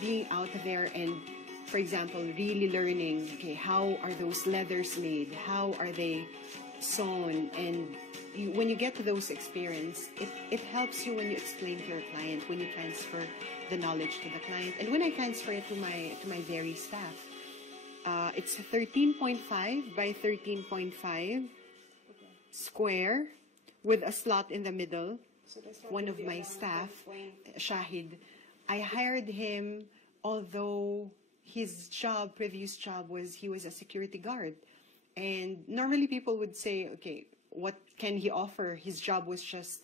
being out there and, for example, really learning, okay, how are those leathers made? How are they sewn? And when you get to those experience, it helps you when you explain to your client, when you transfer the knowledge to the client. And when I transfer it to my very staff, it's 13.5 by 13.5 square with a slot in the middle. So one of my staff, Shahid, I hired him, although his previous job was he was a security guard. And normally people would say, okay, what can he offer? His job was just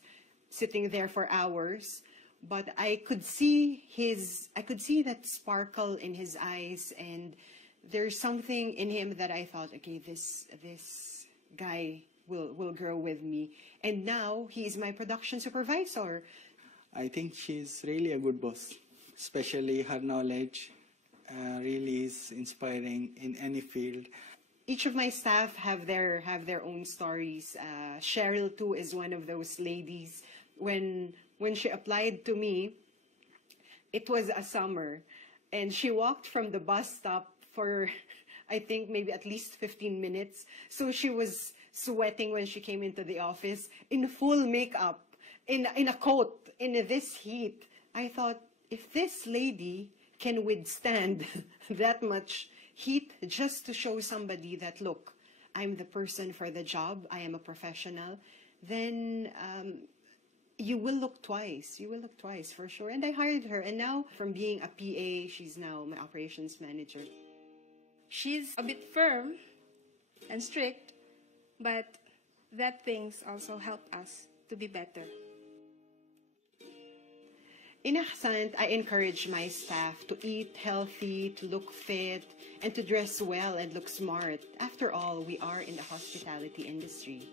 sitting there for hours. But I could see that sparkle in his eyes, and there's something in him that I thought, okay, this guy will grow with me. And now he is my production supervisor. I think she's really a good boss, especially her knowledge really is inspiring in any field. Each of my staff have their own stories. Cheryl too is one of those ladies. When she applied to me, it was a summer, and she walked from the bus stop for, I think, maybe at least 15 minutes. So she was sweating when she came into the office in full makeup, in a coat, in this heat. I thought, if this lady can withstand that much heat just to show somebody that, look, I'm the person for the job, I am a professional, then you will look twice. You will look twice for sure. And I hired her. And now, from being a PA, she's now my operations manager. She's a bit firm and strict, but that things also help us to be better. In AHSANT, I encourage my staff to eat healthy, to look fit, and to dress well and look smart. After all, we are in the hospitality industry.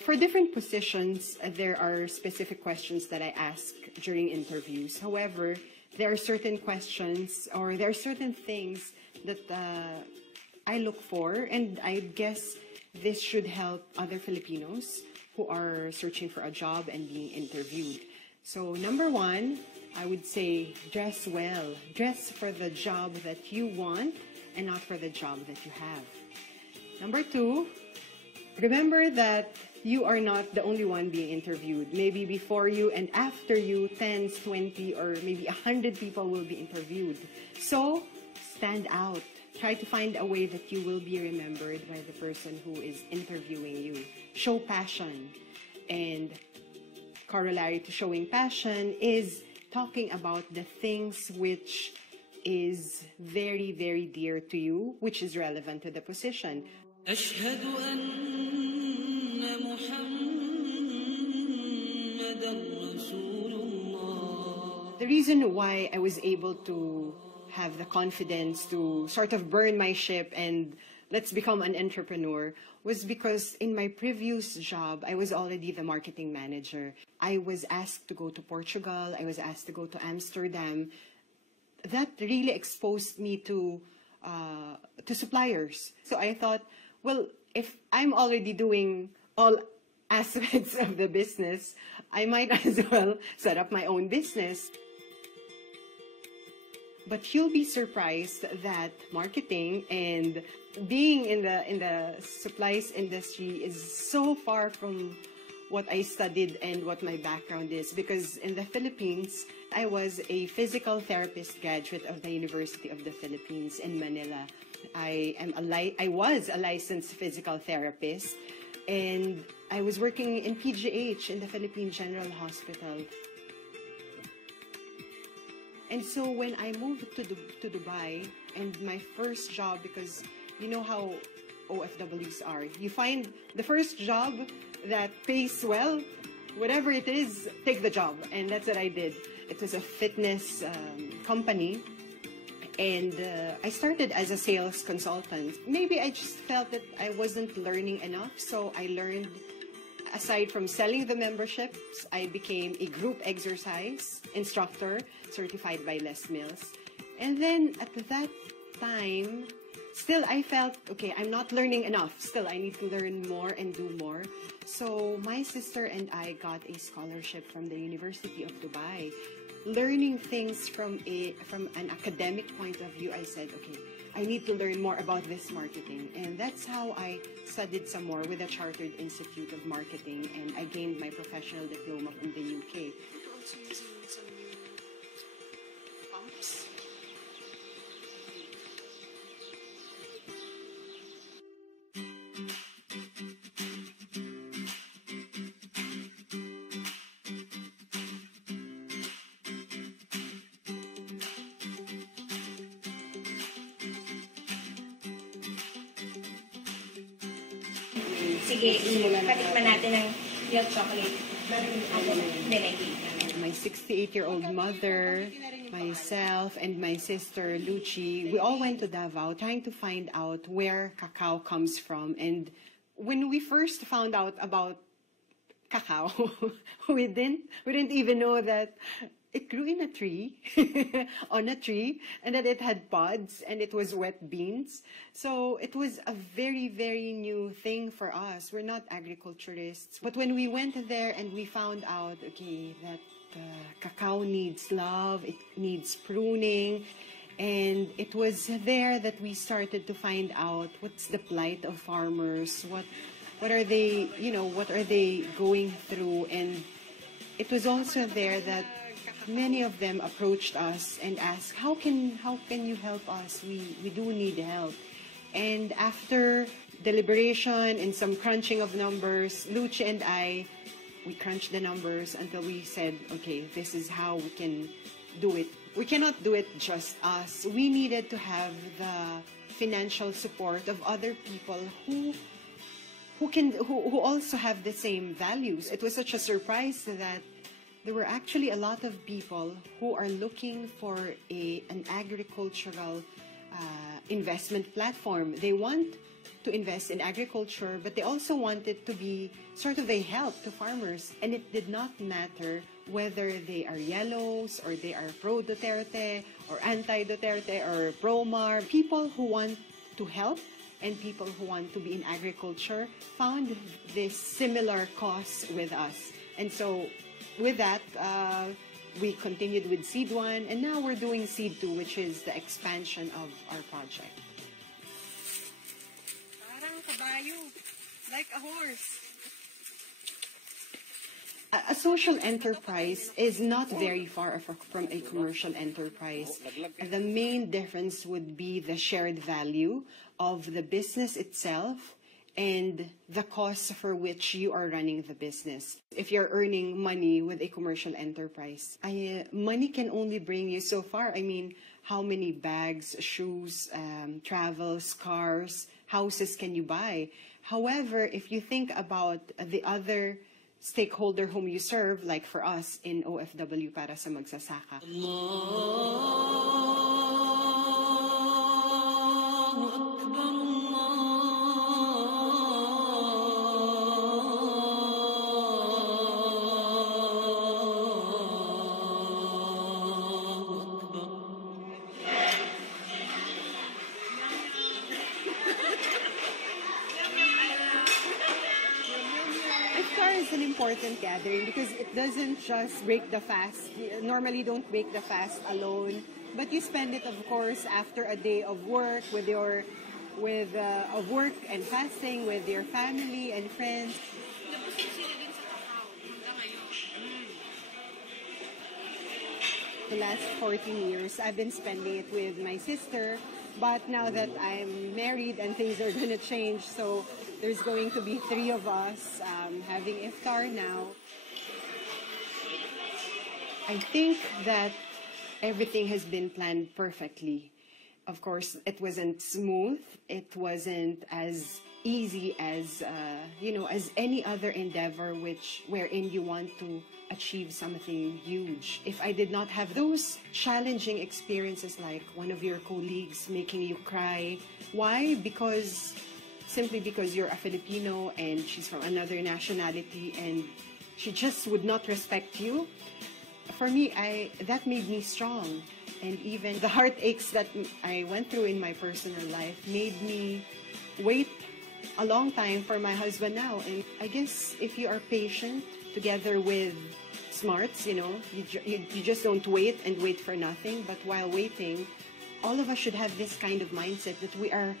For different positions, there are specific questions that I ask during interviews. However, there are certain questions or there are certain things that I look for, and I guess this should help other Filipinos who are searching for a job and being interviewed. So number one, I would say dress well. Dress for the job that you want and not for the job that you have. Number two, remember that you are not the only one being interviewed. Maybe before you and after you, 10, 20, or maybe 100 people will be interviewed. So stand out. Try to find a way that you will be remembered by the person who is interviewing you. Show passion. And corollary to showing passion is talking about the things which is very, very dear to you, which is relevant to the position. The reason why I was able to have the confidence to sort of burn my ship and let's become an entrepreneur was because in my previous job, I was already the marketing manager. I was asked to go to Portugal. I was asked to go to Amsterdam. That really exposed me to suppliers. So I thought, well, if I'm already doing all aspects of the business, I might as well set up my own business. But you'll be surprised that marketing and being in the supplies industry is so far from what I studied and what my background is. Because in the Philippines, I was a physical therapist graduate of the University of the Philippines in Manila. I was a licensed physical therapist, and I was working in PGH, in the Philippine General Hospital. And so when I moved to Dubai, and my first job, because you know how OFWs are, you find the first job that pays well, whatever it is, take the job. And that's what I did. It was a fitness company. And I started as a sales consultant. Maybe I just felt that I wasn't learning enough, so I learned, aside from selling the memberships, I became a group exercise instructor certified by Les Mills. And then at that time, still I felt, okay, I'm not learning enough. Still, I need to learn more and do more. So my sister and I got a scholarship from the University of Dubai. Learning things from an academic point of view, I said, okay, I need to learn more about this marketing. And that's how I studied some more with the Chartered Institute of Marketing, and I gained my professional diploma from the UK. Also using some pumps. Sige, patikman natin ang milk chocolate. My 68-year-old mother, myself, and my sister, Lucy, we all went to Davao trying to find out where cacao comes from. And when we first found out about cacao, we didn't even know that it grew in a tree, on a tree, and that it had pods, and it was wet beans. So it was a very, very new thing for us. We're not agriculturists. But when we went there and we found out, okay, that cacao needs love, it needs pruning, and it was there that we started to find out what's the plight of farmers, what are they, what are they going through. And it was also there that many of them approached us and asked, how can you help us? We do need help. And after deliberation and some crunching of numbers, Luce and I, we crunched the numbers until we said, okay, this is how we can do it. We cannot do it just us. We needed to have the financial support of other people who also have the same values. It was such a surprise that there were actually a lot of people who are looking for an agricultural investment platform. They want to invest in agriculture, but they also wanted to be sort of a help to farmers. And it did not matter whether they are yellows or they are pro-Duterte or anti-Duterte or pro-Mar. People who want to help and people who want to be in agriculture found this similar cause with us. And so with that, we continued with Seed 1, and now we're doing Seed 2, which is the expansion of our project. Parang kabayo, like a horse. A social enterprise is not very far from a commercial enterprise. The main difference would be the shared value of the business itself and the cost for which you are running the business. If you're earning money with a commercial enterprise, money can only bring you so far. I mean, how many bags, shoes, travels, cars, houses can you buy? However, if you think about the other stakeholder whom you serve, like for us in OFW para sa Magsasaka. Is an important gathering because it doesn't just break the fast. You normally don't break the fast alone, but you spend it, of course, after a day of work of work and fasting with your family and friends. The last 14 years, I've been spending it with my sister, but now that I'm married and things are going to change, so there's going to be 3 of us having iftar now. I think that everything has been planned perfectly. Of course, it wasn't smooth. It wasn't as easy as, as any other endeavor wherein you want to achieve something huge. If I did not have those challenging experiences like one of your colleagues making you cry, why? Simply because you're a Filipino and she's from another nationality and she just would not respect you. For me, that made me strong. and even the heartaches that I went through in my personal life made me wait a long time for my husband now. And I guess if you are patient together with smarts, you know, you just don't wait and wait for nothing. But while waiting, all of us should have this kind of mindset that we are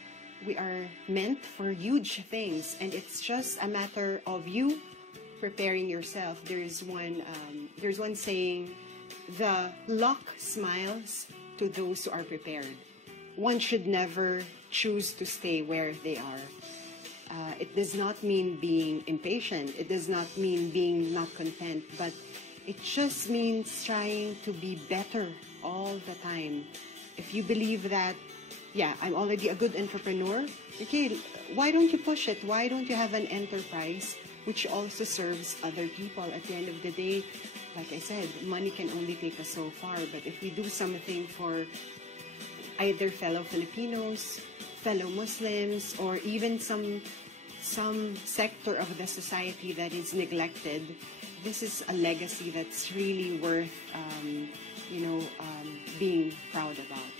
meant for huge things, and it's just a matter of you preparing yourself. There's one saying, the luck smiles to those who are prepared. One should never choose to stay where they are. It does not mean being impatient. It does not mean being not content, but it just means trying to be better all the time. If you believe that, yeah, I'm already a good entrepreneur, okay, why don't you push it? Why don't you have an enterprise which also serves other people? At the end of the day, like I said, money can only take us so far, but if we do something for either fellow Filipinos, fellow Muslims, or even some sector of the society that is neglected, this is a legacy that's really worth, being proud about.